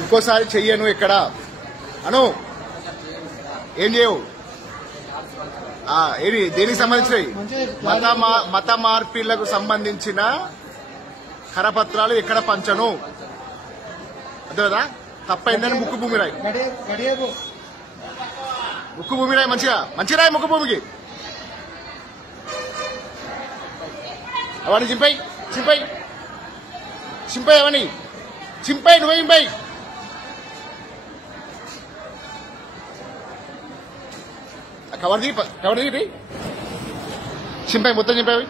ఇంకోసారి చెయ్యను ఇక్కడ అను ఏం చేయవు ఏది దేనికి సంబంధించినవి మత మార్పిళ్లకు సంబంధించిన కరపత్రాలు ఎక్కడ పంచను అదే కదా తప్పైందని ముక్కు భూమి రాయి ముక్కు భూమి రాయి మంచి రాయి ముక్కు భూమికి అవన్నీ చింపై అవన్నీ నువ్వే చింపై కవర్ దిగి చింపై మొత్తం చింపాయి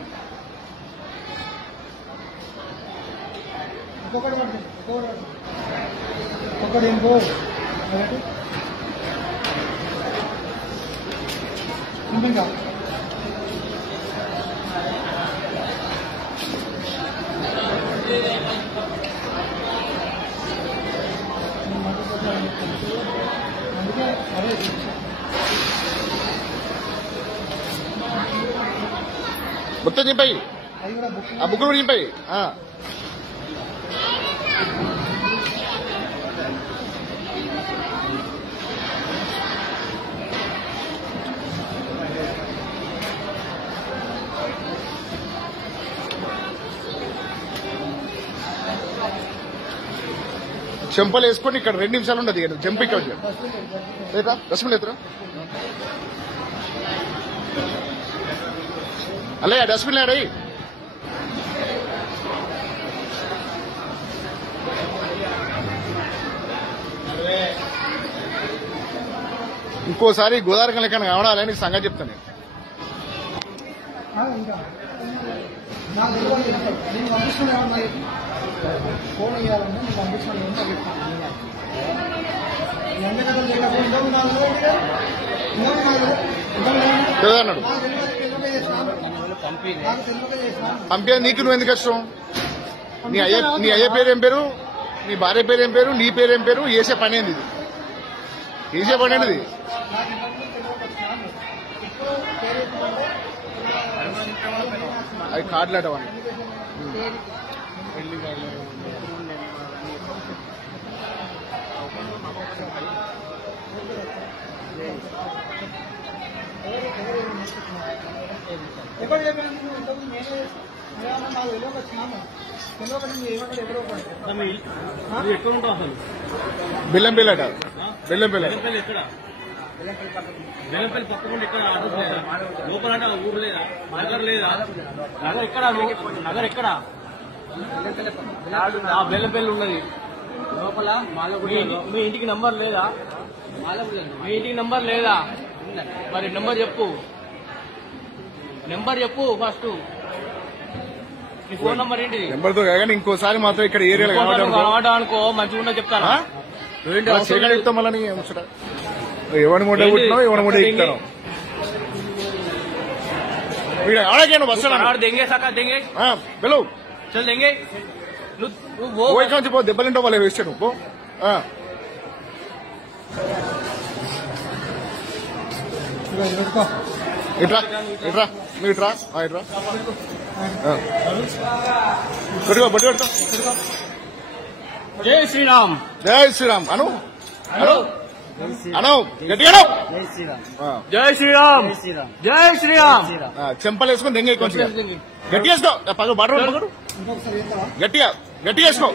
మొత్తం చింపాయి ఆ బుక్కులు చింపాయి చెంపలు వేసుకొని ఇక్కడ 2 నిమిషాలు ఉండదు జంప్ ఇక్కడ లేదా డస్ట్బిన్ ఎత్తురా అల్లే డస్ట్బిన్ లేడీ ఇంకోసారి గోదావరి లెక్కన కావడాలని సంగతి చెప్తాను ఫోన్ ఇవ్వాలన్నా నీకు పంపించాను అన్నాడు పంపే నీకు నువ్వు ఎందుకు కష్టం నీ అయ్య పేరు ఏం పేరు నీ భార్య పేరు ఏం పేరు నీ పేరు ఏం పేరు వేసే పని ఏంది ఇది వేసే పని ఏంటిది అవి కార్డులాటవని బెల్లంపల్లి బెల్లంపల్లి పక్కకుండా ఇక్కడ లోపల ఊరు లేదా నగర్ లేదా నగర్ ఎక్కడ బెల్లంపల్లి ఉన్నది లోపల మీ ఇంటికి నంబర్ లేదా మరి నెంబర్ చెప్పు ఫస్ట్ నీ ఫోన్ నంబర్ ఏంటి నెంబర్తో కానీ ఇంకోసారి మాత్రం ఇక్కడ ఏరియాలో కనబడ్డా అనుకో మంచిగా ఉన్నా చెప్తాను చెప్తాం మళ్ళీ ఎవరి మూట పుట్టినావు ఎవరి మూట ఎక్కుతాను బస్ देंगे साका देंगे बेलो चल देंगे वो वो दెబ్బలింటో వాళ్ళే వేస్తే నువ్వు ఇట్రా ఇట్రా నువ్వు ఇట్రా ఇట్రా కొట్టుకో బట్టి పెడతా జై శ్రీరామ్ అను గట్టిగా జై శ్రీరామ్ చెంపలు వేసుకొని దెంగ గట్టిగా వేసుకో పగ బాట పగడు గట్టిగా వేసుకో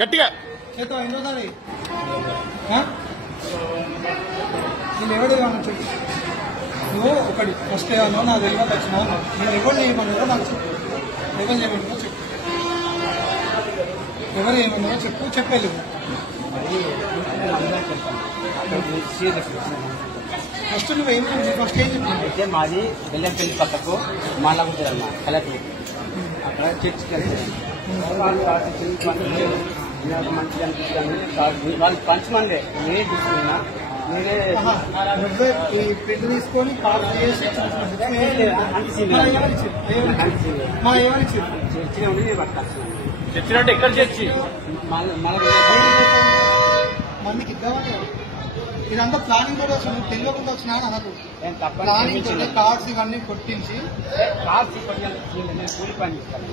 గట్టిగా నేను ఎవరు చెప్పు నువ్వు ఒకటి ఫస్ట్ ఏమన్నా నా తెలియక వచ్చినా నేను ఎవరు ఏమన్నారో నాకు చెప్పు ఎవరు ఏమన్నారో చెప్పు ఎవరు ఏమన్నారో చెప్పలేదు ఫస్ట్ నువ్వేమి ఫస్ట్ ఏం చెప్పు అయితే మాది బెల్లంపల్లి పక్కకు మాలగుంటుందమ్మా కలెక్టర్ అక్కడ చర్చికి మంచిగా అనిపిస్తుంది వాళ్ళు పంచమంది నేనే తీసుకున్నా నేనే ఈ ప్రింట్ తీసుకొని పాస్ చేసి చర్చినే ఉండి నేను పట్టుకొచ్చాను చర్చినట్టు ఎక్కడ చర్చి మందికి ఇద్దామని ఇదంతా ప్లానింగ్ కూడా వచ్చిన తెలియకుండా వచ్చినా నాకు ప్లానింగ్ తోటి కార్డ్స్ ఇవన్నీ కొట్టించి కూలి పని చేస్తాను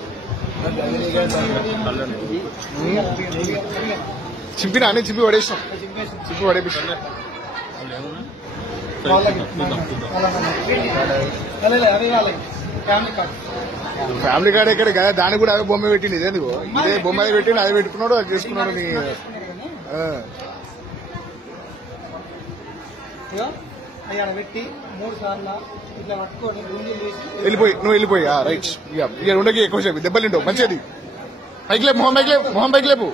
చింపినా అని చింపి పడేసినాం, చింపేసి చింపి పడేపిస్తాం. వాళ్ళకి అవి వాళ్ళకి ఫ్యామిలీ కార్డ్. ఫ్యామిలీ కార్డ్ ఎక్కడ కదా, దానికి కూడా అదే బొమ్మ పెట్టింది. ఇదేందుకు ఇదే బొమ్మ అది పెట్టింది, అది పెట్టుకున్నాడు, అది చేసుకున్నాడు. నీ అవి ఆడ పెట్టి 3 సార్లు ఇట్లా పట్టుకొని గుండెలు వేసి వెళ్ళిపోయి నువ్వు వెళ్ళిపోయి రైట్. ఇక ఉండకి ఎక్కువసేపు దెబ్బలు తింటావు. మంచిది, పైకి లేపు, మొహం పైకి లేపు, మొహం పైకి లేపు.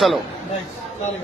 చలో రైట్ చాలు.